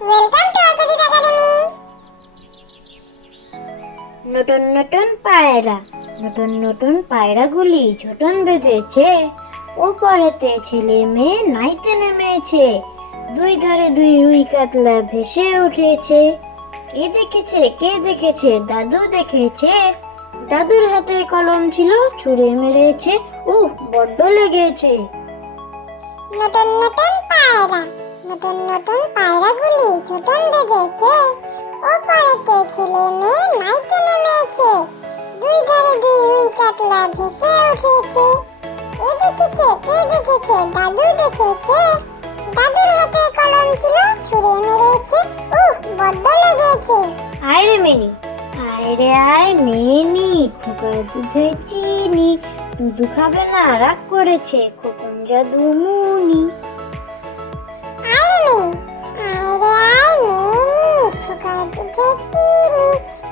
Welcome to Arkadeep academy নতুন নতুন পায়রা নতুন নতুন পায়রাগুলি ছোটন বেঁধেছে। ও পরেতে ছেলে মেয়ে নাইতে নেমেছে। দুই ধারে দুই রুই কাতলা ভেসে উঠেছে। কে দেখেছে কে দেখেছে দাদু দেখেছে। দাদুর হাতে কলম ছিল ছুঁড়ে মেরেছে। উহ বড্ড লেগেছে। নতুন নতুন পায়রা। নতুন নতুন পায়রাগুলি ছোটন বেঁধেছে ও পরেতে ছেলে মেয়ে নাইতে নেমেছে দুই ধারে দুই রুই কাতলা ভেসে উঠেছে। কে দেখেছে কে দেখেছে দাদু দেখেছে। দাদুর হাতে কলম ছিল, ছুঁড়ে মেরেছে। উহ, বড্ড লেগেছে। আয় রে মিনি। আয় রে আয় মেনি খোকা দুধে চিনি? দুধু খাবে না, রাগ করেছে, খোকন জাদু মুনি। খোকার দুধে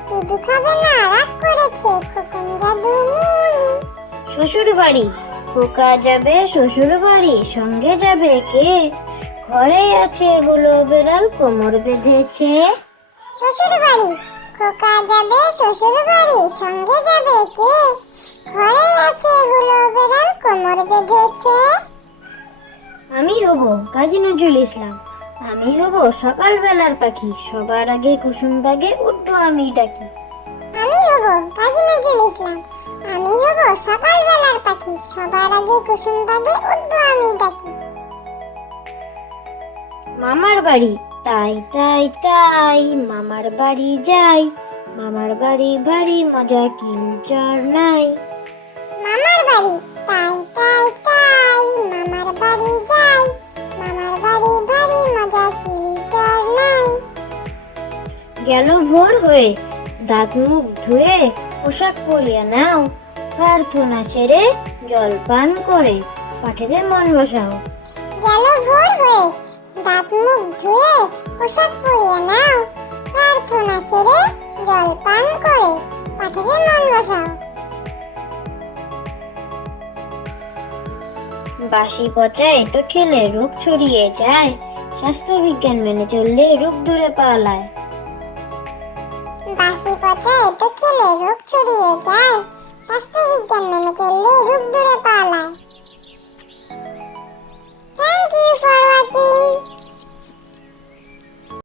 দুধু খাবে না রাগ করেছে খোকন জাদু শ্বশুর বাড়ি খোকা যাবে শ্বশুর বাড়ি সঙ্গে যাবে কে? ঘরে আছে গুলো বেড়াল কোমর বেঁধেছে। শ্বশুর বাড়ি খোকা যাবে শ্বশুর বাড়ি সঙ্গে যাবে কে? ঘরে আছে গুলো বেড়াল কোমর বেঁধেছে। আমি হব কাজী নজরুল ইসলাম। আমি হব সকালবেলার পাখি। সবার আগে কুসুম বাগে উঠবো আমি ডাকি। আমি হব কাজী নজরুল ইসলাম। আমি হব সকালবেলার পাখি। সবার আগে কুসুম বাগে উঠবো আমি ডাকি। মামার বাড়ি। তাই তাই তাই মামার বাড়ি যাই। মামার বাড়ি ভারী মজা কিলচার নাই। মামার বাড়ি? গেল ভোর হয়ে। দাঁত মুখ ধুয়ে পোশাক পরিয়া নাও। প্রার্থনা সেরে জল পান করে পাঠিয়ে মন বসাও। গেল ভোর হয়ে। দাঁত মুখ ধুয়ে পোশাক পরিয়ে নাও। প্রার্থনা সেরে জল পান করে পাঠিয়ে মন বসাও। বাসি পচা এটো খেলে রোগ ছড়িয়ে যায়। স্বাস্থ্য বিজ্ঞান মেনে চললে রোগ দূরে পালায়। বাসি পথে এটো রোগ ছড়িয়ে যায়। স্বাস্থ্য বিজ্ঞান মেনে চললে রোগ দূরে পালায়।